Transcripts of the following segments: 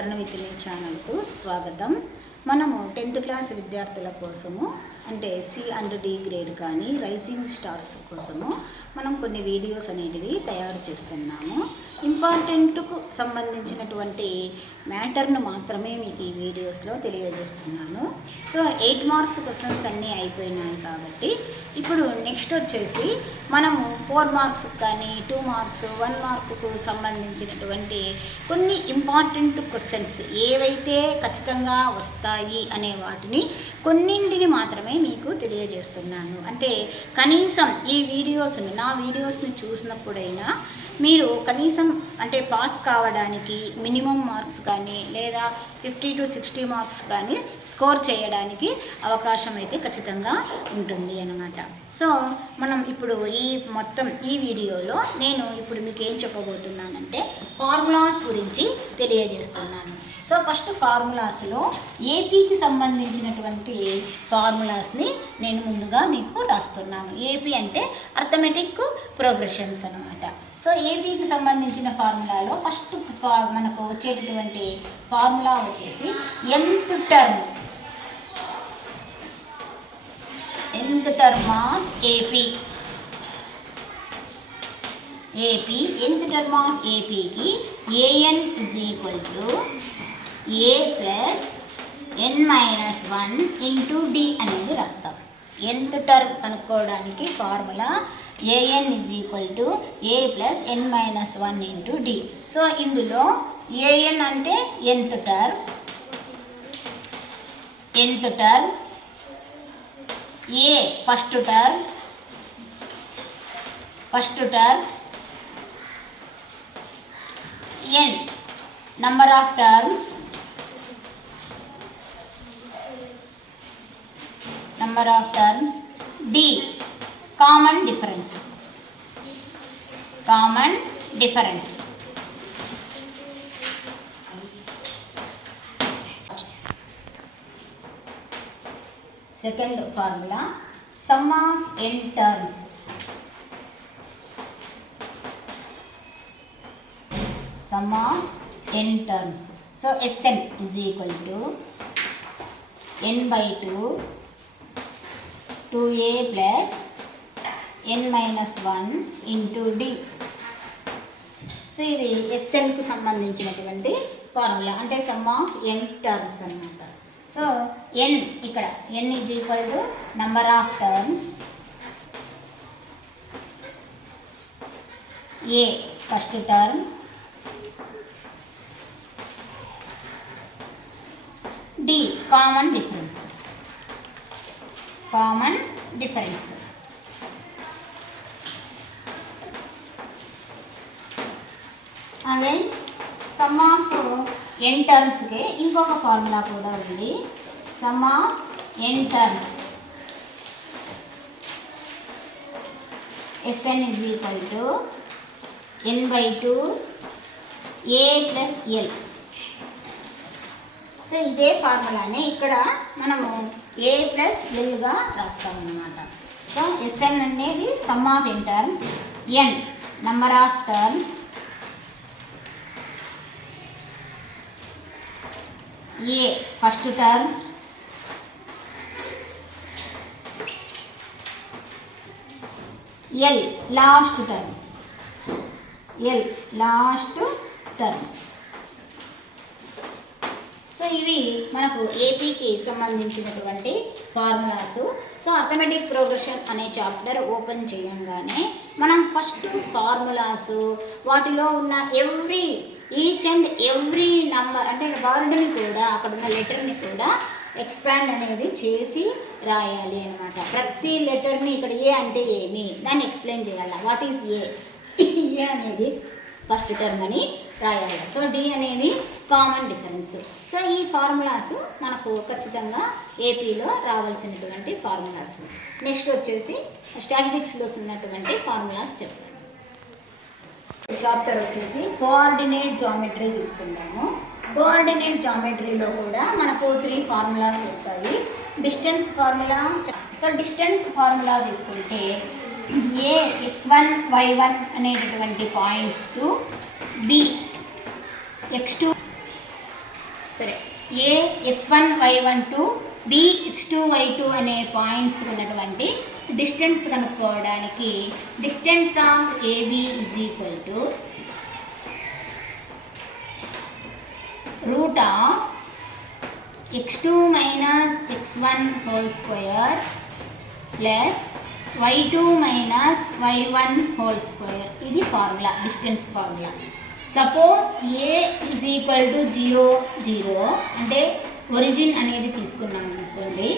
Learn with me ఛానల్కు స్వాగతం. మనము 10th క్లాస్ విద్యార్థుల కోసము అంటే సి అండ్ డి గ్రేడ్ కానీ రైజింగ్ స్టార్స్ కోసము మనం కొన్ని వీడియోస్ అనేటివి తయారు చేస్తున్నాము. ఇంపార్టెంట్కు సంబంధించినటువంటి మ్యాటర్ను మాత్రమే మీకు ఈ వీడియోస్లో తెలియజేస్తున్నాను. సో 8 మార్క్స్ క్వశ్చన్స్ అన్నీ అయిపోయినాయి కాబట్టి ఇప్పుడు నెక్స్ట్ వచ్చేసి మనము 4 మార్క్స్ కానీ 2 మార్క్స్ 1 మార్కుకు సంబంధించినటువంటి కొన్ని ఇంపార్టెంట్ క్వశ్చన్స్ ఏవైతే ఖచ్చితంగా వస్తాయి అనే వాటిని కొన్నింటిని మాత్రమే మీకు తెలియజేస్తున్నాను. అంటే కనీసం ఈ వీడియోస్ని నా వీడియోస్ని చూసినప్పుడైనా మీరు కనీసం అంటే పాస్ కావడానికి మినిమం మార్క్స్ కానీ లేదా 50 to 60 మార్క్స్ కానీ స్కోర్ చేయడానికి అవకాశం అయితే ఖచ్చితంగా ఉంటుంది అన్నమాట. సో మనం ఇప్పుడు ఈ వీడియోలో నేను ఇప్పుడు మీకు ఏం చెప్పబోతున్నానంటే ఫార్ములాస్ గురించి తెలియజేస్తున్నాను. సో ఫస్ట్ ఫార్ములాస్లో ఏపీకి సంబంధించినటువంటి ఫార్ములాస్ని నేను ముందుగా మీకు రాస్తున్నాను. ఏపీ అంటే అర్థమెటిక్ ప్రోగ్రెషన్స్ అన్నమాట. సో ఏపీకి సంబంధించిన ఫార్ములాలో ఫస్ట్ మనకు వచ్చేటటువంటి ఫార్ములా వచ్చేసి nth term of AP. nth term of ఏపీకి an is equal to a plus n-1 into d అనేది రాస్తాం. nth టర్మ్ కనుక్కోవడానికి formula an is equal to a plus n-1 into d. So ఇందులో an అంటే nth term, a first term, n number of terms, d common difference. Second formula, sum of n terms. So Sn is equal to n by 2 2a plus n-1 into d. So ఇది ఎస్ఎన్కు సంబంధించినటువంటి formula అంటే some of n terms అన్నమాట. So n ఇక్కడ n is equal to number of terms, a first term, d common difference. Again some of n టర్మ్స్కి ఇంకొక formula కూడా ఉంది. Some of n terms Sn is equal to n by 2 a plus l. So ఇదే ఫార్ములానే ఇక్కడ మనము a plus ఎల్గా రాస్తామన్నమాట. So Sn అనేది some of n terms, n number of terms, a first term, l last term. So ఇవి మనకు ఏపీకి సంబంధించినటువంటి formulas. So arithmetic progression అనే chapter open చేయంగానే మనం ఫస్ట్ ఫార్ములాస్ వాటిలో ఉన్న ఈచ్ అండ్ ఎవ్రీ నంబర్ అంటే వర్డ్ని కూడా అక్కడ ఉన్న లెటర్ని కూడా ఎక్స్పాండ్ అనేది చేసి రాయాలి అనమాట. ప్రతి లెటర్ని ఇక్కడ ఏ అంటే ఏమి దాన్ని ఎక్స్ప్లెయిన్ చేయాలి. వాట్ ఈజ్ ఏ అనేది ఫస్ట్ టర్మ్ అని రాయాలి. సో డి అనేది కామన్ డిఫరెన్స్. సో ఈ ఫార్ములాస్ మనకు ఖచ్చితంగా ఏపీలో రావాల్సినటువంటి ఫార్ములాస్. నెక్స్ట్ వచ్చేసి స్టాటిస్టిక్స్లో ఉన్నటువంటి ఫార్ములాస్ చెప్తాను. చాప్టర్ వచ్చేసి కోఆర్డినేట్ జామెట్రీ తీసుకుందాము. కోఆర్డినేట్ జామెట్రీలో కూడా మనకు 3 ఫార్ములాస్ వస్తాయి. డిస్టెన్స్ ఫార్ములా తీసుకుంటే ఏ x1 y1 అనేటటువంటి పాయింట్స్ టు బి x2 సరే, ఏ x1 y1 2 B x2 y2 అనే పాయింట్స్ ఉన్నటువంటి డిస్టెన్స్ కనుక్కోవడానికి distance of AB is equal to root of x2 minus x1 whole square plus y2 minus y1 whole square. ఇది formula, distance formula. Suppose A is equal to 0 0 అంటే origin అనేది తీసుకున్నాం అనుకోండి,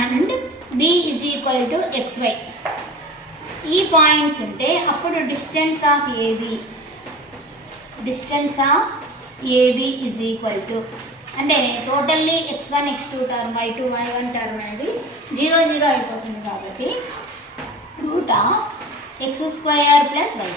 and B is equal to xy ఈ points ఉంటే అప్పుడు distance of AB is equal to అంటే totally x1 x2 term y2 y1 term అనేది 0 0 అయిపోతుంది. కాబట్టి root of x² plus y²,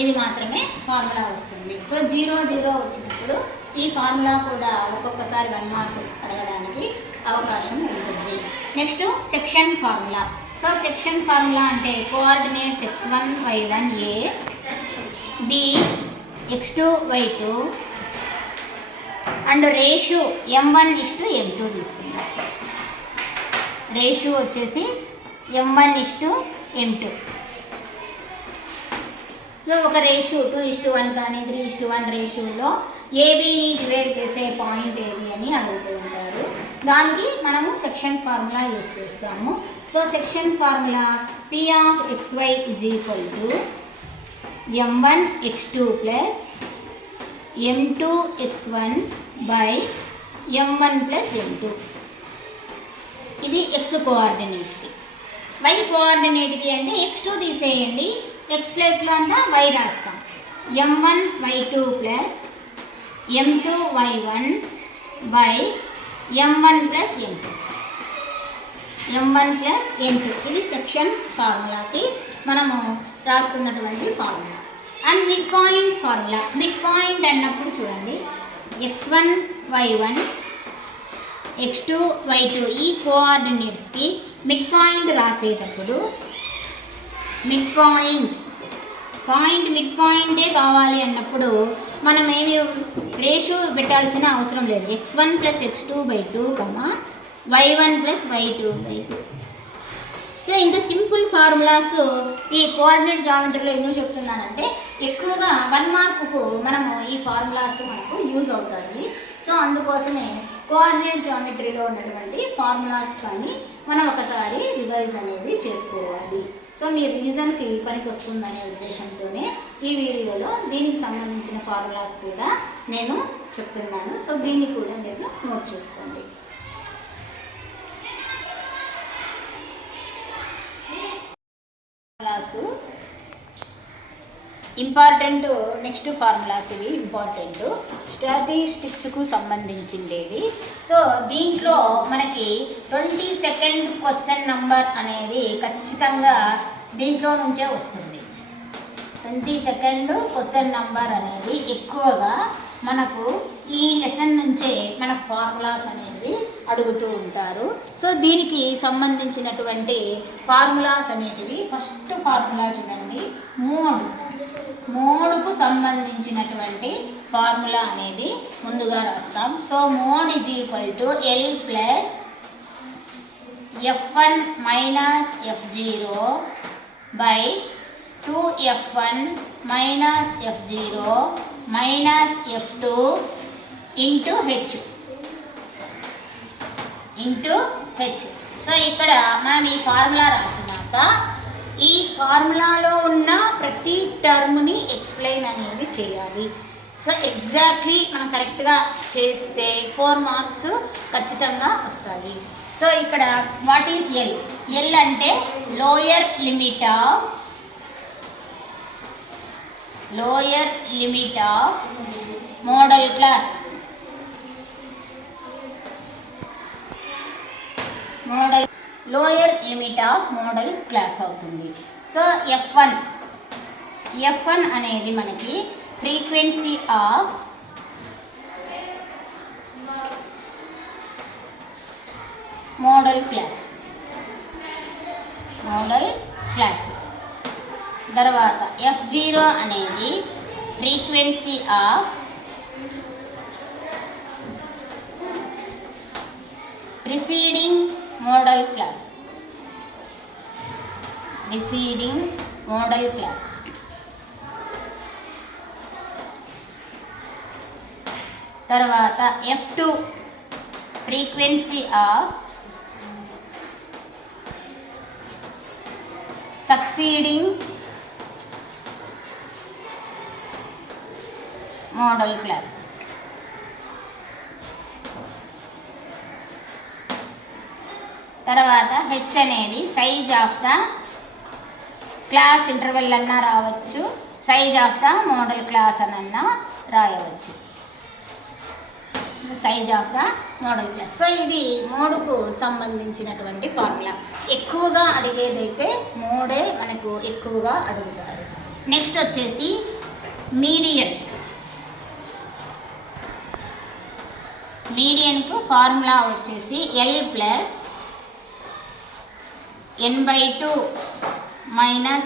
ఇది మాత్రమే ఫార్ములా వస్తుంది. సో 0 0 వచ్చినప్పుడు ఈ ఫార్ములా కూడా ఒక్కొక్కసారి 1 మార్క్ అడగడానికి అవకాశం ఉంటుంది. Next section formula. So section formula అంటే coordinates x1 y1 A, B x2 y2 and ratio m1:m2 తీసుకుందాం. రేషియో వచ్చేసి m1:m2. సో ఒక రేషియో 2:1 కానీ 3:1 రేషియోలో ఏబీని డివైడ్ చేసే పాయింట్ ఏది అని అడుగుతూ ఉంటారు. దానికి మనము సెక్షన్ ఫార్ములా యూజ్ చేస్తాము. So section formula P of xy is equal to m1 x2 plus m2 x1 by m1 plus m2. ఇది x కోఆర్డినేట్కి. y కోఆర్డినేట్కి అంటే x2 తీసేయండి, x ప్లేస్లో అంతా y రాస్తాం. m1 y2 plus m2 y1 by m1 plus m2. m1 plus m2 ఇది section ఫార్ములాకి మనము రాస్తున్నటువంటి formula. And mid point formula. Mid point అన్నప్పుడు చూడండి, x1 y1 x2 y2 ఈ కోఆర్డినేట్స్కి మిడ్ పాయింట్ రాసేటప్పుడు మిడ్ పాయింటే కావాలి అన్నప్పుడు మనం ఏమి రేషియో పెట్టాల్సిన అవసరం లేదు. x1 plus x2/2 y1 plus y2/2. So ఇంత సింపుల్ ఫార్ములాస్ ఈ కోఆర్డినేట్ జామెట్రీలో ఎందుకు చెప్తున్నానంటే ఎక్కువగా 1 మార్కుకు మనము ఈ ఫార్ములాస్ మనకు యూజ్ అవుతాయి. సో అందుకోసమే కోఆర్డినేట్ జామెట్రీలో ఉన్నటువంటి ఫార్ములాస్ కానీ మనం ఒకసారి రివైజ్ అనేది చేసుకోవాలి. సో మీ రివిజన్కి పనికి వస్తుందనే ఉద్దేశంతోనే ఈ వీడియోలో దీనికి సంబంధించిన ఫార్ములాస్ కూడా నేను చెప్తున్నాను. సో దీన్ని కూడా మీరు నోట్ చేసుకోండి. Formulas important. నెక్స్ట్ ఫార్ములాస్ ఇవి ఇంపార్టెంట్, స్టాటిస్టిక్స్కు సంబంధించిండేవి. సో దీంట్లో మనకి 22nd క్వశ్చన్ నంబర్ అనేది ఖచ్చితంగా దీంట్లో నుంచే వస్తుంది. 22nd క్వశ్చన్ నంబర్ అనేది ఎక్కువగా మనకు ఈ లెసన్ నుంచే మనకు ఫార్ములాస్ అనేవి అడుగుతూ ఉంటారు. సో దీనికి సంబంధించినటువంటి ఫార్ములాస్ అనేటివి ఫస్ట్ ఫార్ములా చూడండి, మోడ్కు సంబంధించినటువంటి ఫార్ములా అనేది ముందుగా రాస్తాం. So mode is equal to L plus F1 minus F0 by 2F1 minus F0 minus F2 into H. So ఇక్కడ మనం ఈ ఫార్ములా రాసినాక ఈ ఫార్ములాలో ఉన్న ప్రతి టర్మ్ని ఎక్స్ప్లెయిన్ అనేది చేయాలి. సో ఎగ్జాక్ట్లీ మనం కరెక్ట్గా చేస్తే 4 మార్క్స్ ఖచ్చితంగా వస్తాయి. సో ఇక్కడ వాట్ ఈజ్ ఎల్ అంటే lower limit of modal class. Lower limit of modal class అవుతుంది. సో F1 అనేది మనకి ఫ్రీక్వెన్సీ ఆఫ్ మోడల్ క్లాస్. తర్వాత F0 అనేది frequency of preceding modal class, preceding modal class. తర్వాత F2 frequency of succeeding modal class. తర్వాత H అనేది size of the class interval అన్నా రావచ్చు, size of the modal class అనన్నా రాయవచ్చు, size of the modal class. So ఇది మోడ్కు సంబంధించినటువంటి ఫార్ములా. ఎక్కువగా అడిగేదైతే మోడే మనకు ఎక్కువగా అడుగుతారు. నెక్స్ట్ వచ్చేసి మీడియన్. మీడియన్కు ఫార్ములా వచ్చేసి L+N/2 -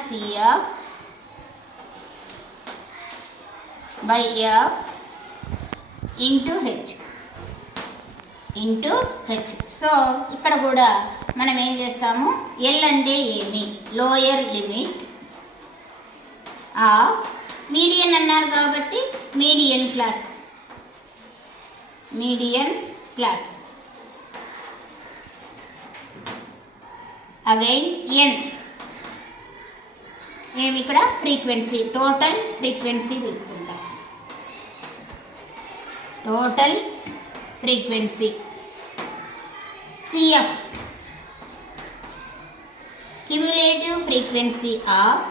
CF /F into H. So ఇక్కడ కూడా మనం ఏం చేస్తాము, ఎల్ అంటే ఏమి, లోయర్ లిమిట్ ఆఫ్ మీడియన్ అన్నారు కాబట్టి median class, median class. Again N ఏమి, ఇక్కడ ఫ్రీక్వెన్సీ, టోటల్ ఫ్రీక్వెన్సీ తీసుకుంటాం, total frequency. CF cumulative frequency of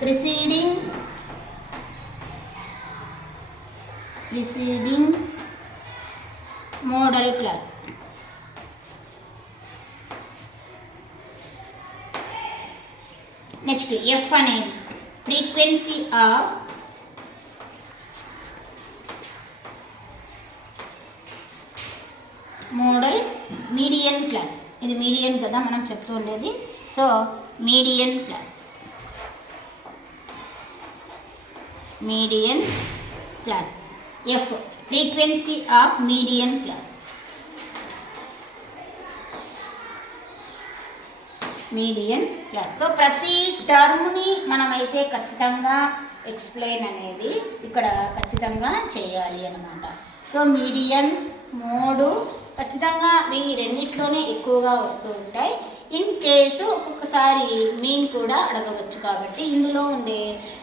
preceding modal class. Next F అనేది frequency of modal median class. ఇది మీడియన్ కదా మనం చెప్తూ ఉండేది. So median class, median class. F frequency of median class, median class. So ప్రతి టర్మ్ని మనమైతే ఖచ్చితంగా ఎక్స్ప్లెయిన్ అనేది ఇక్కడ ఖచ్చితంగా చేయాలి అన్నమాట. సో మీడియన్, మోడు ఖచ్చితంగా ఈ రెండిట్లోనే ఎక్కువగా వస్తూ ఉంటాయి. ఇన్ కేసు ఒక్కొక్కసారి మీన్ కూడా అడగవచ్చు కాబట్టి ఇందులో ఉండే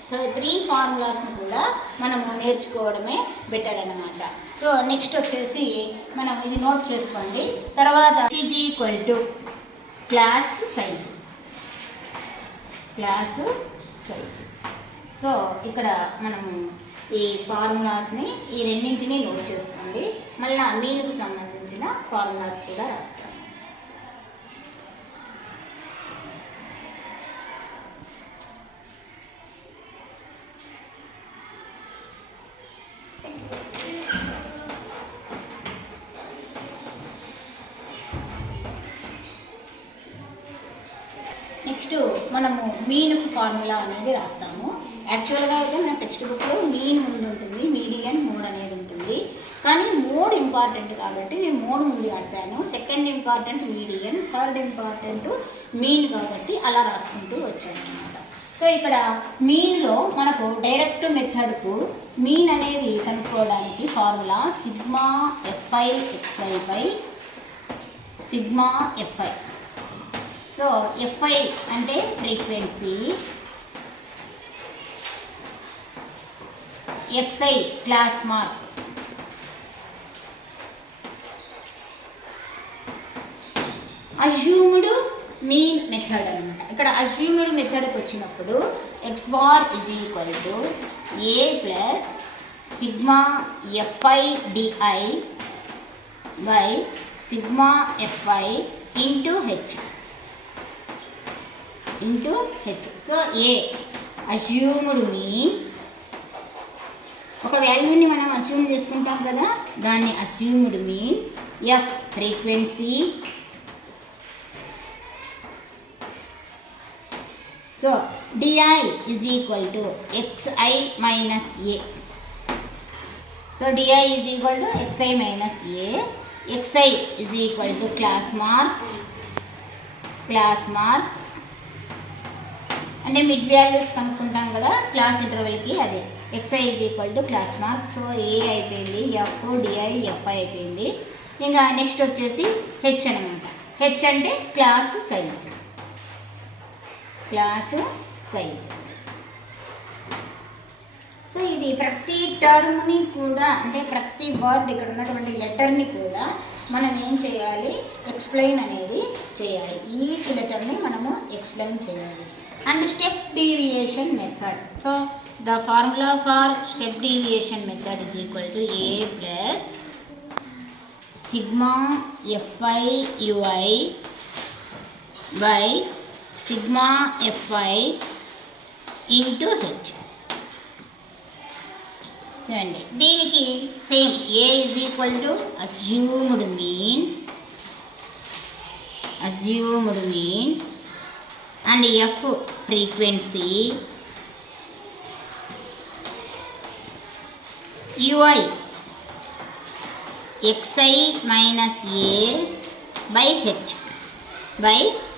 3 ఫార్ములాస్ని కూడా మనము నేర్చుకోవడమే బెటర్ అన్నమాట. సో నెక్స్ట్ వచ్చేసి మనం ఇది నోట్ చేసుకోండి. తర్వాత = class size, class size. So ఇక్కడ మనము ఈ ఫార్ములాస్ని ఈ రెండింటినీ నోట్ చేసుకోండి. మళ్ళీ మీన్కు సంబంధించిన ఫార్ములాస్ కూడా రాస్తాను. నెక్స్ట్ మనము మీన్కు ఫార్ములా అనేది రాస్తాము. యాక్చువల్గా అయితే మన టెక్స్ట్ బుక్లో మీన్ ముందు ఉంటుంది, మీడియన్, మోడ్ అనేది ఉంటుంది. కానీ మోడ్ ఇంపార్టెంట్ కాబట్టి నేను మోడ్ ముందు రాశాను. Second important median, third important mean కాబట్టి అలా రాసుకుంటూ వచ్చాను అనమాట. సో ఇక్కడ మీన్లో మనకు డైరెక్ట్ మెథడ్కు మీన్ అనేది కనుక్కోవడానికి ఫార్ములా σFi/Fi. సో Fi అంటే frequency, Xi class mark, assumed mean method అనమాట. ఇక్కడ అజ్యూమ్డ్ మెథడ్కి వచ్చినప్పుడు x bar = a plus sigma Fi di by sigma Fi into H. So A assumed mean, ఒక వాల్యూని మనం అజ్యూమ్ చేసుకుంటాం కదా, దాన్ని assumed mean. F frequency, so di is equal to xi minus a. So di is equal to xi minus a. xi is equal to class mark అంటే mid values కనుక్కుంటాం కదా class ఇంటర్వెల్కి, అదే xi is equal to class mark. So a అయిపోయింది, f di f అయిపోయింది. ఇంకా next వచ్చేసి H అనమాట. H అంటే class size. So ఇది ప్రతి టర్మ్ని కూడా, అంటే ప్రతి వర్డ్ ఇక్కడ ఉన్నటువంటి లెటర్ని కూడా మనం ఏం చేయాలి, ఎక్స్ప్లెయిన్ అనేది చేయాలి. ఈచ్ లెటర్ని మనము ఎక్స్ప్లెయిన్ చేయాలి. And step deviation method. So the formula for step deviation method is equal to a plus sigma fi ui by sigma fi into H. చూడండి దీనికి same a is equal to assumed mean and f frequency, ui xi minus a by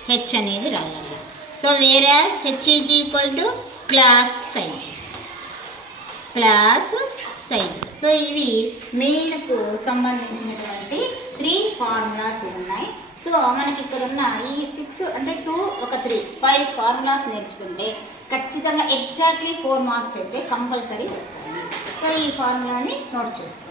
H అనేది రాయాలి. So వేరే H is equal to class size. So ఇవి మెయిన్కు సంబంధించినటువంటి 3 formulas ఉన్నాయి. So మనకి ఇక్కడ ఉన్న ఈ 6 అంటే 2 ఒక 3 5 ఫార్ములాస్ నేర్చుకుంటే ఖచ్చితంగా ఎగ్జాక్ట్లీ 4 మార్క్స్ అయితే కంపల్సరీ వస్తాయి. సో ఈ ఫార్ములాని నోట్ చేసుకోండి.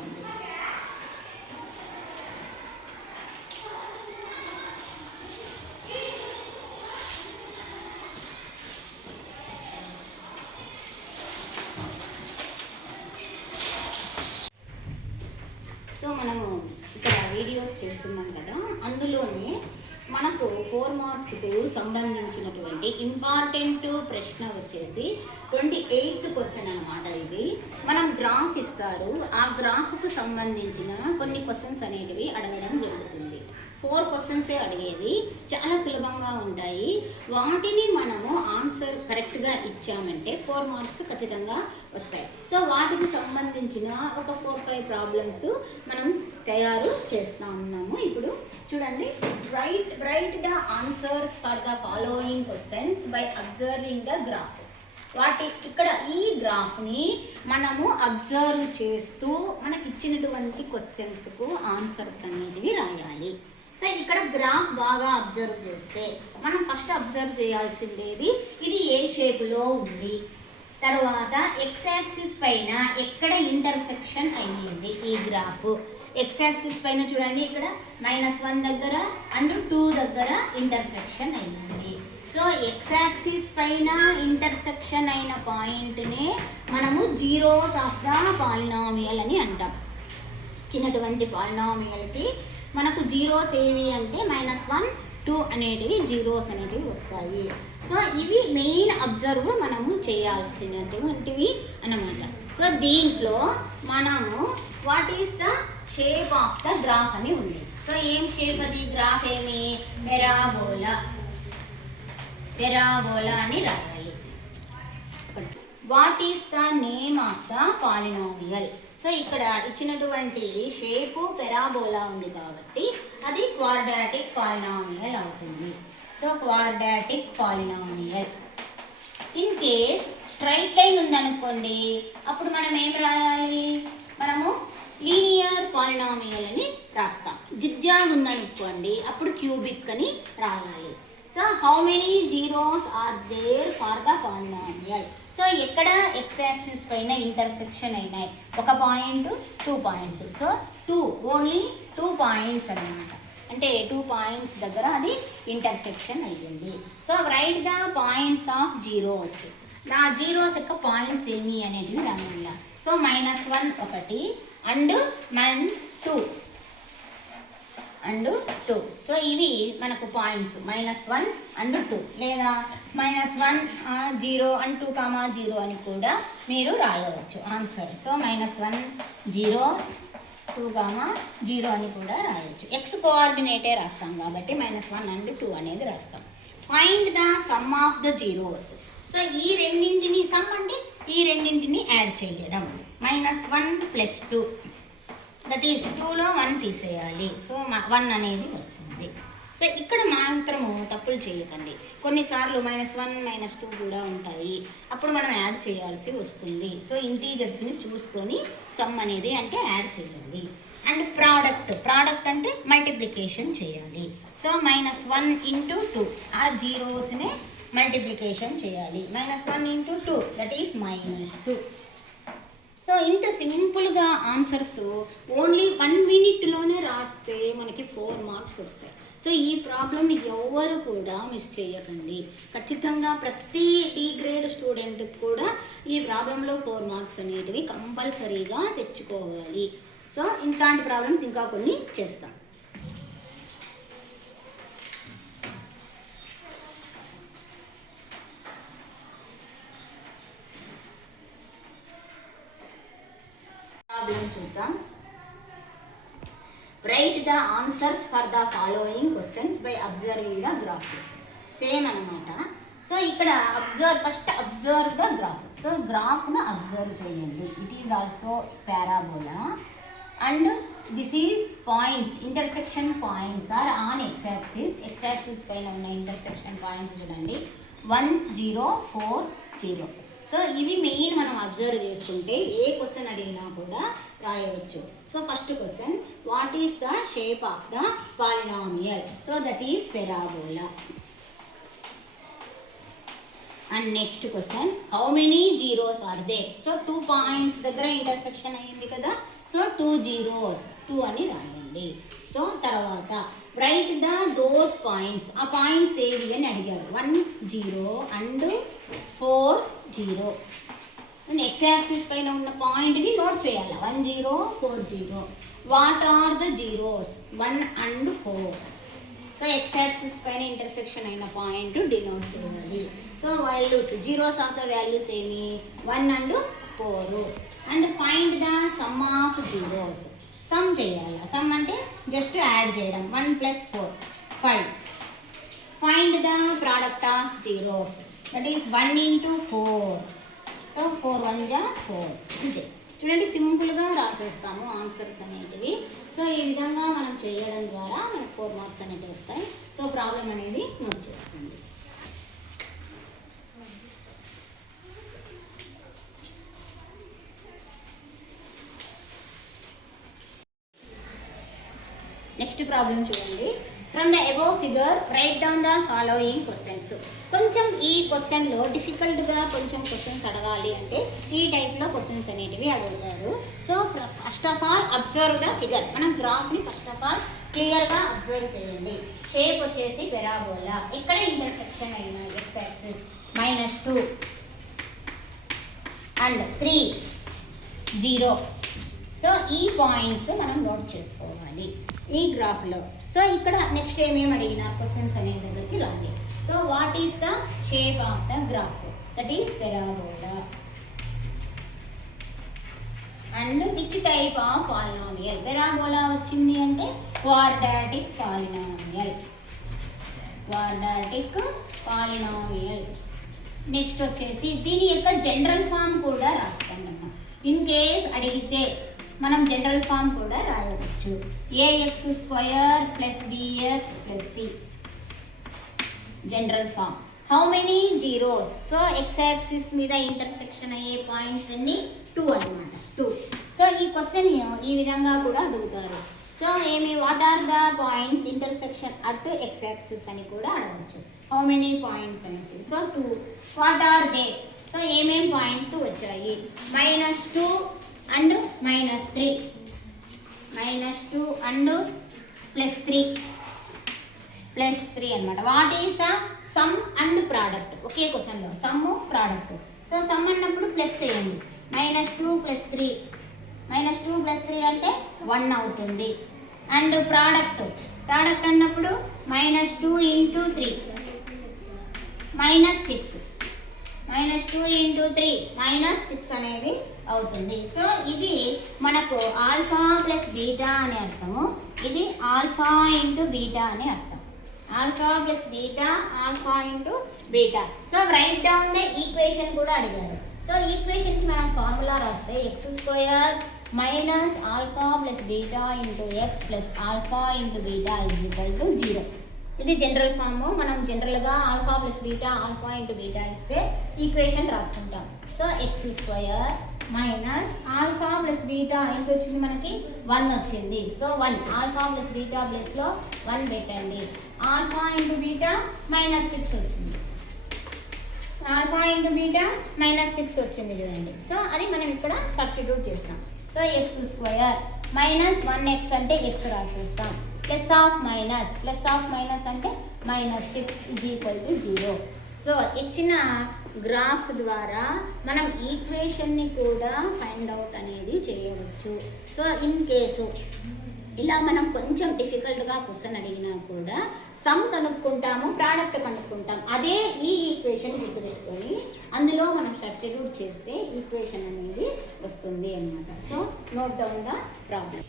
సో మనము ఇక్కడ వీడియోస్ చేస్తున్నాం కదా, అందులోనే మనకు 4 మార్క్స్కు సంబంధించినటువంటి ఇంపార్టెంట్ ప్రశ్న వచ్చేసి 28th క్వశ్చన్ అనమాట. ఇది మనం గ్రాఫ్ ఇస్తారు, ఆ గ్రాఫ్కు సంబంధించిన కొన్ని క్వశ్చన్స్ అనేటివి అడగడం జరుగుతుంది. 4 క్వశ్చన్సే అడిగేది, చాలా సులభంగా ఉంటాయి. వాటిని మనము ఆన్సర్ కరెక్ట్గా ఇచ్చామంటే 4 మార్క్స్ ఖచ్చితంగా వస్తాయి. సో వాటికి సంబంధించిన ఒక 4-5 ప్రాబ్లమ్స్ మనం తయారు చేస్తూ ఉన్నాము. ఇప్పుడు చూడండి, right the answers for the following questions by observing the graph. ఇక్కడ ఈ గ్రాఫ్ని మనము అబ్జర్వ్ చేస్తూ మనకి ఇచ్చినటువంటి క్వశ్చన్స్కు ఆన్సర్స్ అనేటివి రాయాలి. సో ఇక్కడ గ్రాఫ్ బాగా అబ్జర్వ్ చేస్తే మనం ఫస్ట్ అబ్జర్వ్ చేయాల్సిందేది, ఇది ఏ షేప్లో ఉంది, తర్వాత ఎక్స్ యాక్సిస్ పైన ఎక్కడ ఇంటర్సెక్షన్ అయ్యింది ఈ గ్రాఫ్. ఎక్స్ యాక్సిస్ పైన చూడండి, ఇక్కడ -1 దగ్గర అండ్ 2 దగ్గర ఇంటర్సెక్షన్ అయ్యింది. సో ఎక్స్ యాక్సిస్ పైన ఇంటర్సెక్షన్ అయిన పాయింట్నే మనము జీరోస్ ఆఫ్ ద పాలినామియల్ అని అంటాం. చిన్నటువంటి పాలినామియల్కి మనకు జీరోస్ ఏవి అంటే -1, 2 అనేటివి జీరోస్ అనేటివి వస్తాయి. సో ఇవి మెయిన్ అబ్జర్వ్ మనము చేయాల్సినటువంటివి అన్నమాట. సో దీంట్లో మనము what is the shape of the graph అని ఉంది. సో ఏం షేప్ అది, గ్రాఫ్ ఏమి, పెరాబోలా అని రాయాలి. What is the name of the polynomial. So ఇక్కడ ఇచ్చినటువంటి షేపు పెరాబోలా ఉంది కాబట్టి అది క్వాడ్రాటిక్ పాలినామియల్ అవుతుంది. So quadratic polynomial. In case straight line ఉందనుకోండి, అప్పుడు మనం ఏం రాయాలి, మనము లీనియర్ పాలినామియల్ అని రాస్తాం. జిగ్జాగ్ ఉందనుకోండి, అప్పుడు క్యూబిక్ అని రాయాలి. So how many zeros are there for the polynomial. So ఎక్కడ ఎక్స్ యాక్సిస్ పైన ఇంటర్సెక్షన్ అయినాయి, 1 point 2 points. So only 2 points అన్నమాట. అంటే 2 పాయింట్స్ దగ్గర అది ఇంటర్సెక్షన్ అయ్యింది. So write the points of zeros. నా జీరోస్ యొక్క పాయింట్స్ ఏమి అనేది రాయాలి. సో -1 ఒకటి అండ్ -2. సో ఇవి మనకు పాయింట్స్ -1 and 2, లేదా -1 0 and 2, 0 అని కూడా మీరు రాయవచ్చు ఆన్సర్. సో -1 0 2, 0 అని కూడా రాయవచ్చు. ఎక్స్ కోఆర్డినేటే రాస్తాం కాబట్టి -1 and 2 అనేది రాస్తాం. Find the sum of the zeros. So ఈ రెండింటిని సమ్ అంటే ఈ రెండింటిని యాడ్ చేయడం. -1 + 2 దట్ ఈస్ 2లో 1 తీసేయాలి. సో 1 అనేది వస్తుంది. సో ఇక్కడ మాత్రము తప్పులు చేయకండి. కొన్నిసార్లు -1 -2 కూడా ఉంటాయి, అప్పుడు మనం యాడ్ చేయాల్సి వస్తుంది. సో ఇంటీజర్స్ని చూసుకొని సమ్ అనేది అంటే యాడ్ చేయాలి. అండ్ ప్రోడక్ట్ అంటే మల్టిప్లికేషన్ చేయాలి. సో -1 × 2 ఆ జీరోస్నే మల్టిప్లికేషన్ చేయాలి. -1 × 2 దట్ ఈస్ -2. సో ఇంత సింపుల్గా ఆన్సర్స్ ఓన్లీ 1 మినిట్లోనే రాస్తే మనకి 4 మార్క్స్ వస్తాయి. సో ఈ ప్రాబ్లమ్ని ఎవరు కూడా మిస్ చేయకండి. ఖచ్చితంగా ప్రతి డి గ్రేడ్ స్టూడెంట్ కూడా ఈ ప్రాబ్లంలో 4 మార్క్స్ అనేటివి కంపల్సరీగా తెచ్చుకోవాలి. సో ఇట్లాంటి ప్రాబ్లమ్స్ ఇంకా కొన్ని చేస్తాం. ప్రాబ్లం చూద్దాం. Write the answers for the following questions by observing the graph. Same అన్నమాట. సో ఇక్కడ first observe the graph. So గ్రాఫ్ను అబ్జర్వ్ చేయండి. It is also parabola and this is points, intersection points are on x axis పైన ఉన్న intersection points చూడండి 1 0 4 0. So ఇవి main మనం observe చేసుకుంటే ఏ క్వశ్చన్ అడిగినా కూడా రాయవచ్చు. So first question, what is the shape of the polynomial? So that is parabola. And next question, how many zeros are they? So 2 points దగ్గర ఇంటర్సెక్షన్ అయ్యింది కదా, సో 2 zeros 2 అని రాయండి. సో తర్వాత రైట్ ద దోస్ పాయింట్స్, ఆ points ఏవి అని అడిగారు. 1 0 అండ్ 4 0. ఎక్స్-యాక్సిస్ పైన ఉన్న పాయింట్ని నోట్ చేయాలి. 1 0 4 0. What are the zeros? 1 and 4. So x axis పైన ఇంటర్సెక్షన్ అయిన పాయింట్ డినోట్ చేయాలి. So values, zeros of the values ఏమి? 1 and 4. And find the sum of zeros. Sum చేయాలి. సమ్ అంటే జస్ట్ యాడ్ చేయడం. 1 + 4 5. Find the product of zeros. That is 1 × 4. So 4 1 4. అంతే. చూడండి, సింపుల్గా రాసేస్తాము ఆన్సర్స్ అనేటివి. సో ఈ విధంగా మనం చేయడం ద్వారా మనకు 4 మార్క్స్ అనేవి వస్తాయి. సో ప్రాబ్లం అనేది నోట్ చేసుకోండి. నెక్స్ట్ ప్రాబ్లం చూడండి. From the above figure right down the following questions. కొంచెం ఈ క్వశ్చన్లో డిఫికల్ట్గా కొంచెం క్వశ్చన్స్ అడగాలి అంటే ఈ టైప్లో క్వశ్చన్స్ అనేటివి అడుగుతారు. So first of all observe the figure. మనం గ్రాఫ్ని ఫస్ట్ ఆఫ్ ఆల్ క్లియర్గా అబ్జర్వ్ చేయండి. షేప్ వచ్చేసి పెరాబోలా. ఇక్కడ ఇంటర్సెక్షన్ అయిన ఎక్స్-యాక్సిస్ -2 అండ్ 3 0. సో ఈ పాయింట్స్ మనం నోట్ చేసుకోవాలి ఈ గ్రాఫ్లో. సో ఇక్కడ నెక్స్ట్ ఏమేమి అడిగిన క్వశ్చన్స్ అనే దగ్గరికి రండి. So what is the shape of the graph? That is parabola. And which type of polynomial? Parabola వచ్చింది అంటే quadratic polynomial. Quadratic polynomial. Next వచ్చేసి దీని యొక్క జనరల్ ఫామ్ కూడా రాసుకోండి. ఇన్ కేస్ అడిగితే మనం జనరల్ ఫామ్ కూడా రాయవచ్చు. ax² + bx + c. General form. How many zeros? So x axis మీద ఇంటర్సెక్షన్ అయ్యే పాయింట్స్ అన్ని 2 అన్నమాట. 2. సో ఈ క్వశ్చన్ ఈ విధంగా కూడా అడుగుతారు. So what are the points intersection at x axis అని కూడా అడగచ్చు. హౌ మెనీ పాయింట్స్ అనేసి. So 2. What are they? So ఏమేం పాయింట్స్ వచ్చాయి? -2 and -3. -2 and +3 అనమాట. What is the sum and product? ఒకే క్వశ్చన్లో సమ్ ప్రోడక్ట్. సో సమ్ అన్నప్పుడు ప్లస్ చేయండి. -2 + 3. -2 + 3 అంటే 1 అవుతుంది. అండ్ ప్రోడక్ట్ అన్నప్పుడు -2 × 3 -6. -2 × 3 -6 అనేది అవుతుంది. సో ఇది మనకు ఆల్ఫా + బీటా అనే అర్థము. ఇది ఆల్ఫా × బీటా అనే అర్థం. Alpha + beta, alpha × beta. So right down the equation కూడా అడిగారు. సో ఈక్వేషన్కి మనం ఫార్ములా రాస్తే X square minus alpha plus beta into X plus alpha into beta is equal to 0. ఇది జనరల్ ఫామ్. మనం జనరల్గా alpha plus beta alpha into beta ఇస్తే equation రాసుకుంటాం. So X square minus alpha plus beta ఎంత వచ్చింది మనకి 1 వచ్చింది. So 1 alpha plus beta ప్లస్లో 1 పెట్టండి. ఆల్ఫా ఇంటూ బీటా -6 వచ్చింది. ఆల్ఫా ఇంటూ బీటా -6 వచ్చింది చూడండి. సో అది మనం ఇక్కడ సబ్స్టిట్యూట్ చేస్తాం. So X square minus 1x అంటే ఎక్స్ రాసేస్తాం, ప్లస్ ఆఫ్ మైనస్ అంటే -6 ఈజ్ ఈక్వల్ టు 0. సో ఇచ్చిన గ్రాఫ్ ద్వారా మనం ఈక్వేషన్ని కూడా ఫైండ్ అవుట్ అనేది చేయవచ్చు. సో ఇన్ కేసు ఇలా మనం కొంచెం డిఫికల్ట్గా క్వశ్చన్ అడిగినా కూడా సమ్ కనుక్కుంటాము, ప్రోడక్ట్ కనుక్కుంటాం. అదే ఈ ఈక్వేషన్ గుర్తుపెట్టుకొని అందులో మనం సబ్స్టిట్యూట్ చేస్తే ఈక్వేషన్ అనేది వస్తుంది అన్నమాట. So note down the problem.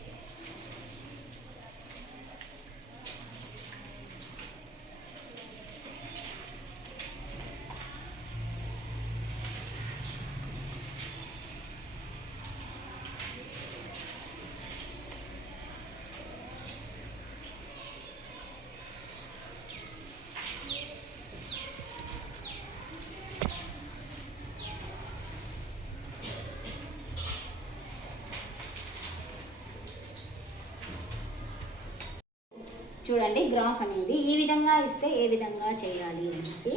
చూడండి గ్రాఫ్ అనేది ఈ విధంగా ఇస్తే ఏ విధంగా చేయాలి అనేసి.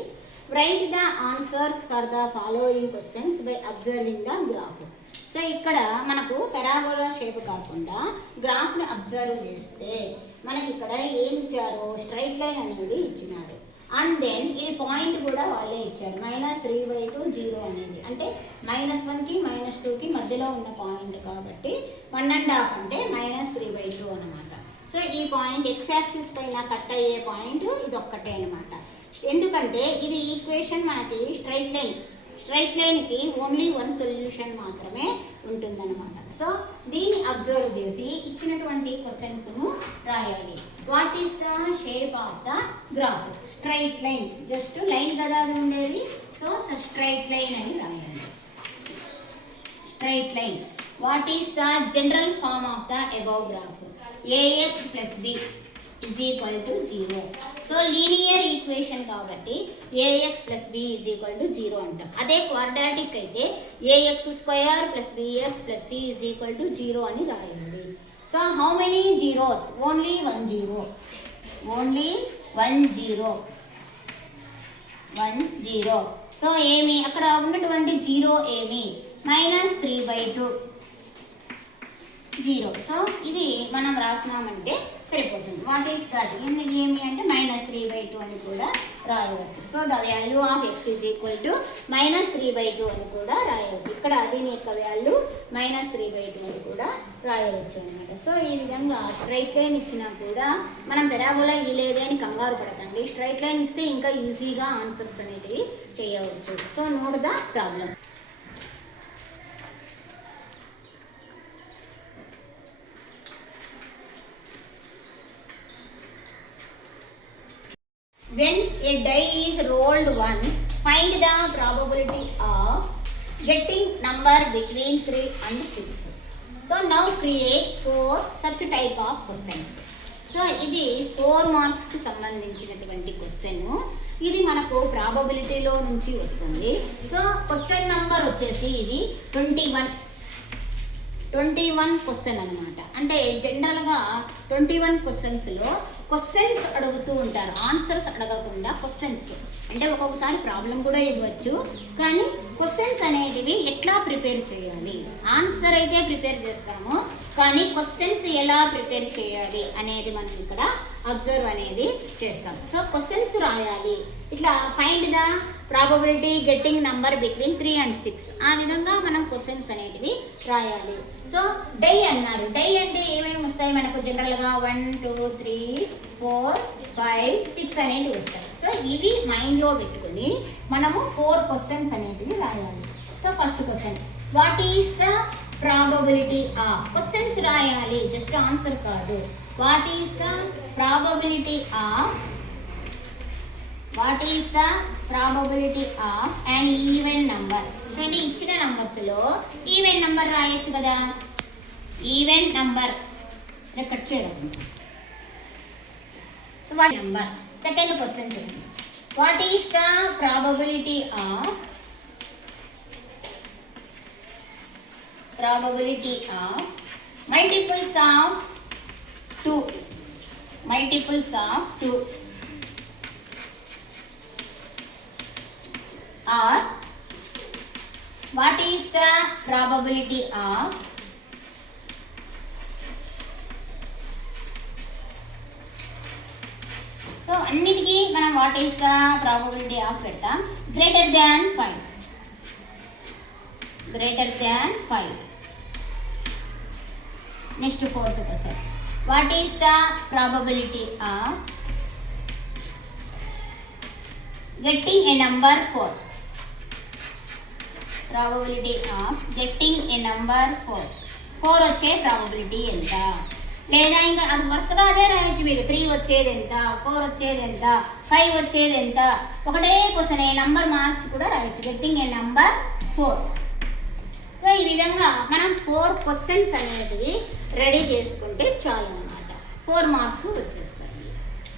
Right the answers for the following questions by observing the graph. So ఇక్కడ మనకు పెరాబోలా షేప్ కాకుండా గ్రాఫ్ని అబ్జర్వ్ చేస్తే మనకి ఇక్కడ ఏం ఇచ్చారు, స్ట్రైట్ లైన్ అనేది ఇచ్చినారు. అండ్ దెన్ ఇది పాయింట్ కూడా వాళ్ళే ఇచ్చారు, -3/2 0 అనేది. అంటే -1కి -2కి మధ్యలో ఉన్న పాయింట్ కాబట్టి 1.5 అంటే -3/2 అనమాట. సో ఈ పాయింట్ ఎక్స్ యాక్సిస్ పైన కట్ అయ్యే పాయింట్ ఇది ఒక్కటే అనమాట. ఎందుకంటే ఇది ఈక్వేషన్ మనకి స్ట్రైట్ లైన్కి ఓన్లీ 1 సొల్యూషన్ మాత్రమే ఉంటుందన్నమాట. సో దీన్ని అబ్జర్వ్ చేసి ఇచ్చినటువంటి క్వశ్చన్స్ను రాయాలి. What is the shape of the graph? Straight line, just line కదా అది ఉండేది. సో స్ట్రైట్ లైన్ అని రాయాలి. Straight line. What is the general form of the above graph? ax plus b is equal to 0. So linear equation కాబట్టి ax plus b is equal to 0 అంటాం. అదే quadratic అయితే ax square plus bx plus c is equal to 0 అని రాయాలి. So how many zeros? Only 1 zero. Only 1 zero. 1 zero. So ఏమి అక్కడ ఉన్నటువంటి zero ఏమి? -3/2 0. సో ఇది మనం రాసినామంటే సరిపోతుంది. What is that? ఏమి అంటే -3/2 అని కూడా రాయవచ్చు. So the value of x is equal to -3/2 అని కూడా రాయవచ్చు. ఇక్కడ దీని యొక్క వాల్యూ -3/2 అని కూడా రాయవచ్చు అనమాట. సో ఈ విధంగా స్ట్రైట్ లైన్ ఇచ్చినా కూడా మనం పెరాబోలా ఇలేదే అని కంగారు పడకండి. స్ట్రైట్ లైన్ ఇస్తే ఇంకా ఈజీగా ఆన్సర్స్ అనేటివి చేయవచ్చు. So note the problem. When a die is rolled once, find the probability of getting number between 3 and 6. So now create 4 such type of questions. So ఇది 4 మార్క్స్కి సంబంధించినటువంటి క్వశ్చన్. ఇది మనకు ప్రాబబిలిటీలో నుంచి వస్తుంది. సో క్వశ్చన్ నెంబర్ వచ్చేసి ఇది 21 క్వశ్చన్ అనమాట. అంటే జనరల్గా 21 క్వశ్చన్స్లో క్వశ్చన్స్ అడుగుతూ ఉంటారు, ఆన్సర్స్ అడగకుండా క్వశ్చన్స్. అంటే ఒక్కొక్కసారి ప్రాబ్లం కూడా ఇవ్వచ్చు, కానీ క్వశ్చన్స్ అనేటివి ఎట్లా ప్రిపేర్ చేయాలి, ఆన్సర్ అయితే ప్రిపేర్ చేస్తాము, కానీ క్వశ్చన్స్ ఎలా ప్రిపేర్ చేయాలి అనేది మనం ఇక్కడ అబ్జర్వ్ అనేది చేస్తాం. సో క్వశ్చన్స్ రాయాలి. ఇట్లా find the probability getting number between 3 and 6 ఆ విధంగా మనం క్వశ్చన్స్ అనేటివి రాయాలి. సో డై అన్నారు. డై అంటే ఏమేమి వస్తాయి మనకు? జనరల్గా 1 2 3 4 5 6 అనేటివి వస్తాయి. సో ఇవి మైండ్లో పెట్టుకుని మనము 4 క్వశ్చన్స్ అనేటివి రాయాలి. So first question, what is the probability of? Questions రాయాలి, జస్ట్ ఆన్సర్ కాదు. What is the probability of what is the probability of an even number? అంటే ఇచ్చిన నంబర్స్లో ఈవెన్ నంబర్ రాయొచ్చు కదా. ఈవెన్ నంబర్ కట్ చేయడం వాట్ నంబర్. సెకండ్ క్వశ్చన్ చూడండి. What is the probability of multiples of 2? Multiples of 2 or what is the probability of so అన్నిటికీ మనం what is the probability of పెడతాం. greater than 5. Next fourth question. What is the probability of getting a number 4? Probability of getting a number 4. 4 వచ్చే probability ఎంత? లేదా ఇంకా అది వరుసగా అదే రాయొచ్చు మీరు. 3 వచ్చేది ఎంత, 4 వచ్చేది ఎంత, 5 వచ్చేది ఎంత, ఒకటే క్వశ్చన్ ఏ నంబర్ మార్చి కూడా రాయొచ్చు. Getting a number 4. సో ఈ విధంగా మనం 4 క్వశ్చన్స్ అనేటివి రెడీ చేసుకుంటే చాలు అన్నమాట. 4 మార్క్స్ వచ్చేస్తాయి.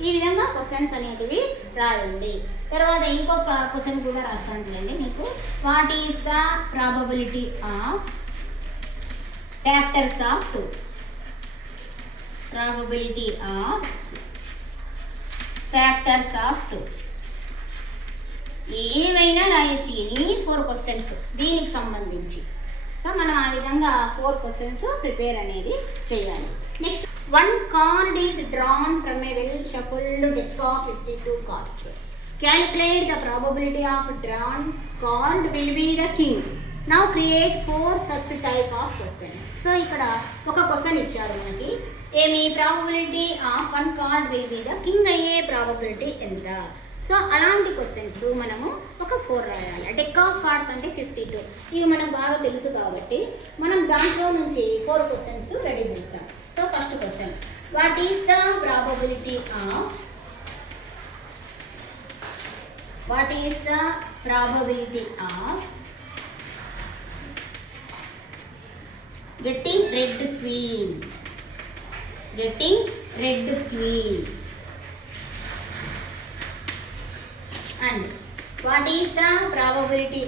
ఈ విధంగా క్వశ్చన్స్ అనేటివి రాయండి. తర్వాత ఇంకొక క్వశ్చన్ కూడా రాస్తానులేండి మీకు. What is the probability of factors of 2? Probability of factors of 2 ఏవైనా రాయొచ్చు. ఎనీ 4 క్వశ్చన్స్ దీనికి సంబంధించి. సో మనం ఆ విధంగా 4 క్వశ్చన్స్ ప్రిపేర్ అనేది చేయాలి. Next, 1 card is drawn from a well shuffled deck of 52 cards. Calculate the probability of drawn card will be the king. Now create 4 such type of questions. So ఇక్కడ ఒక question ఇచ్చారు మనకి. ఏమి probability of 1 card will be the king అయ్యే probability ఎంత? So అలాంటి questions మనము ఒక 4 రాయాలి. డెక్ ఆఫ్ కార్డ్స్ అంటే 52. ఇవి మనకు బాగా తెలుసు కాబట్టి మనం దాంట్లో నుంచి 4 క్వశ్చన్స్ రెడీ చేస్తాం. So first question, what is the probability of getting red queen? And what is the probability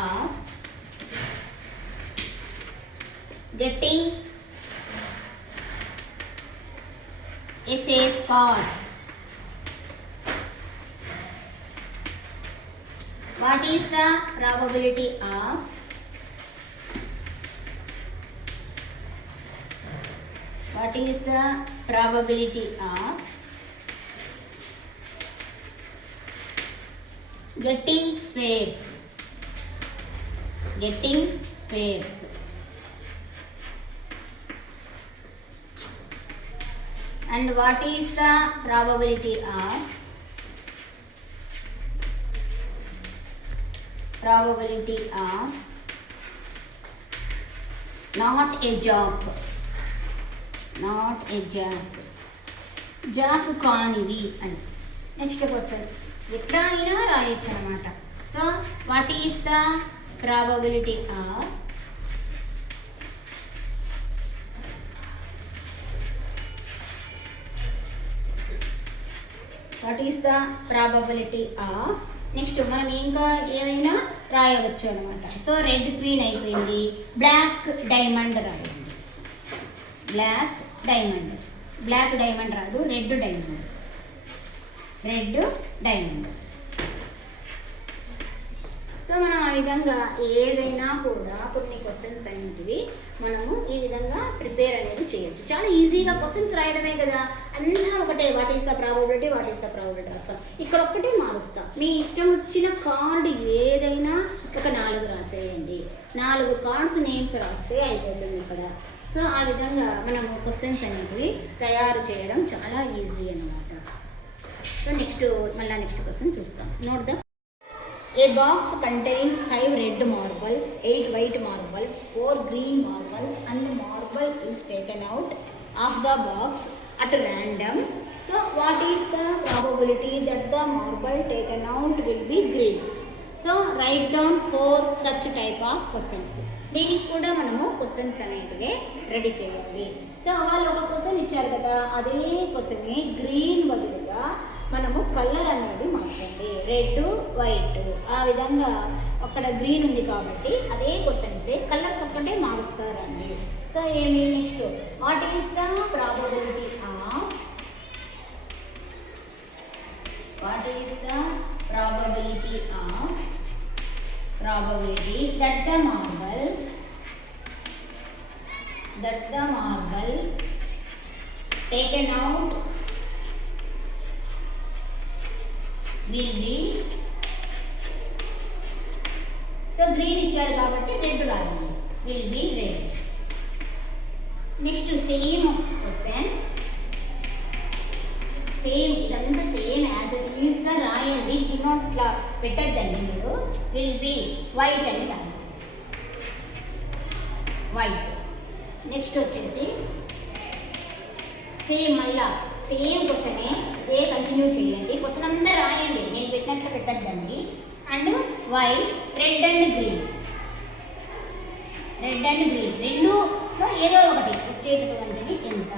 of getting a face cause? What is the probability of getting spades? And what is the probability of not a joke? Jack కానివి అని. Next question ఎట్లా అయినా రాయొచ్చు అనమాట. So what is the probability of next మనం ఇంకా ఏమైనా రాయవచ్చు అనమాట. సో రెడ్ క్వీన్ అయిపోయింది. బ్లాక్ డైమండ్ రాయండి. బ్లాక్ డైమండ్ రాదు, రెడ్ డైమండ్. సో మనం ఆ విధంగా ఏదైనా కూడా కొన్ని క్వశ్చన్స్ అనేటివి మనము ఈ విధంగా ప్రిపేర్ అనేది చేయొచ్చు. చాలా ఈజీగా క్వశ్చన్స్ రాయడమే కదా. అంతా ఒకటే, వాట్ ఈస్ ద ప్రాబబిలిటీ రాస్తాం. ఇక్కడ ఒక్కటే మారుస్తాం. మీ ఇష్టం వచ్చిన కార్డు ఏదైనా ఒక 4 రాసేయండి. 4 కార్డ్స్ నేమ్స్ రాస్తే అయిపోతుంది ఇక్కడ. సో ఆ విధంగా మనము క్వశ్చన్స్ అనేవి తయారు చేయడం చాలా ఈజీ అన్నమాట. సో నెక్స్ట్ క్వశ్చన్ చూస్తాం. Note the A box contains 5 red marbles, 8 white marbles, 4 green marbles, and marble is taken out of the box at random. So what is the probability that the marble taken out will be green? So write down 4 such type of questions. దీనికి కూడా మనము questions అనేటివి ready చేయాలి. So వాళ్ళు ఒక question ఇచ్చారు కదా, అదే క్వశ్చన్ని గ్రీన్ బదులుగా మనము కలర్ అనేది మార్చండి, రెడ్ వైట్, ఆ విధంగా అక్కడ గ్రీన్ ఉంది కాబట్టి అదే క్వశ్చన్సే కలర్స్ ఒక్కటే మారుస్తారండి. సో ఏమి next, what is the probability of probability that the marble taken out will be, so green ఇచ్చారు కాబట్టి రెడ్ రాయండి, will be red. Next same question, same ఇదంతా సేమ్ యాజ్ ఇట్ ఈస్గా రాయండి, డి నాట్ ఇట్లా పెట్టద్దండి మీరు. విల్ బి వైట్ అని రాయండి, వైట్. నెక్స్ట్ వచ్చేసి సేమ్, మళ్ళా సేమ్ క్వశ్చనే ఇదే కంటిన్యూ చేయండి, క్వశ్చన్ అంతా రాయండి, నేను పెట్టినట్లు పెట్టద్దండి. And white, red and green, రెండులో ఏదో ఒకటి వచ్చేటటువంటిది ఎంత.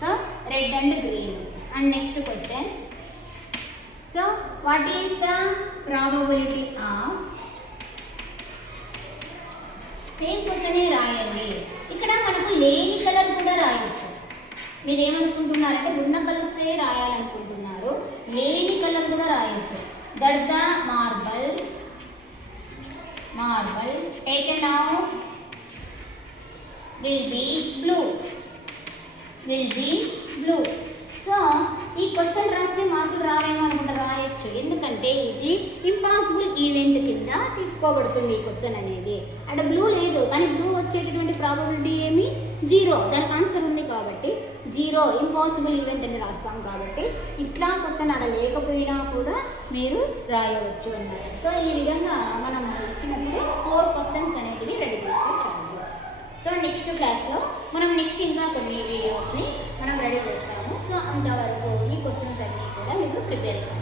So red and green. And next question, so what is the probability of, same క్వశ్చనే రాయండి. ఇక్కడ మనకు లేని కలర్ కూడా రాయొచ్చు. మీరు ఏమనుకుంటున్నారంటే ఉన్న కలర్సే రాయాలనుకుంటున్నారు, లేని కలర్ కూడా రాయొచ్చు. That the marble taken out will be blue. So ఈ క్వశ్చన్ రాస్తే మార్కులు రావేమో అనుకుంటే రాయొచ్చు, ఎందుకంటే ఇది ఇంపాసిబుల్ ఈవెంట్ కింద తీసుకోబడుతుంది ఈ క్వశ్చన్ అనేది. అంటే బ్లూ లేదు, కానీ బ్లూ వచ్చేటటువంటి ప్రాబబిలిటీ ఏమి, 0. దానికి ఆన్సర్ ఉంది కాబట్టి 0, ఇంపాసిబుల్ ఈవెంట్ అని రాస్తాం కాబట్టి ఇట్లా క్వశ్చన్ అలా లేకపోయినా కూడా మీరు రాయవచ్చు అన్నారు. సో ఈ విధంగా మనం ఇచ్చినప్పుడు 4 క్వశ్చన్స్ అనేటివి రెడీ చేస్తే చాలు. సో నెక్స్ట్ క్లాస్లో మనం ఇంకా కొన్ని వీడియోస్ని మనం రెడీ చేస్తాము. సో అంతవరకు ఈ క్వశ్చన్స్ అన్నీ కూడా మీకు ప్రిపేర్ కావాలి.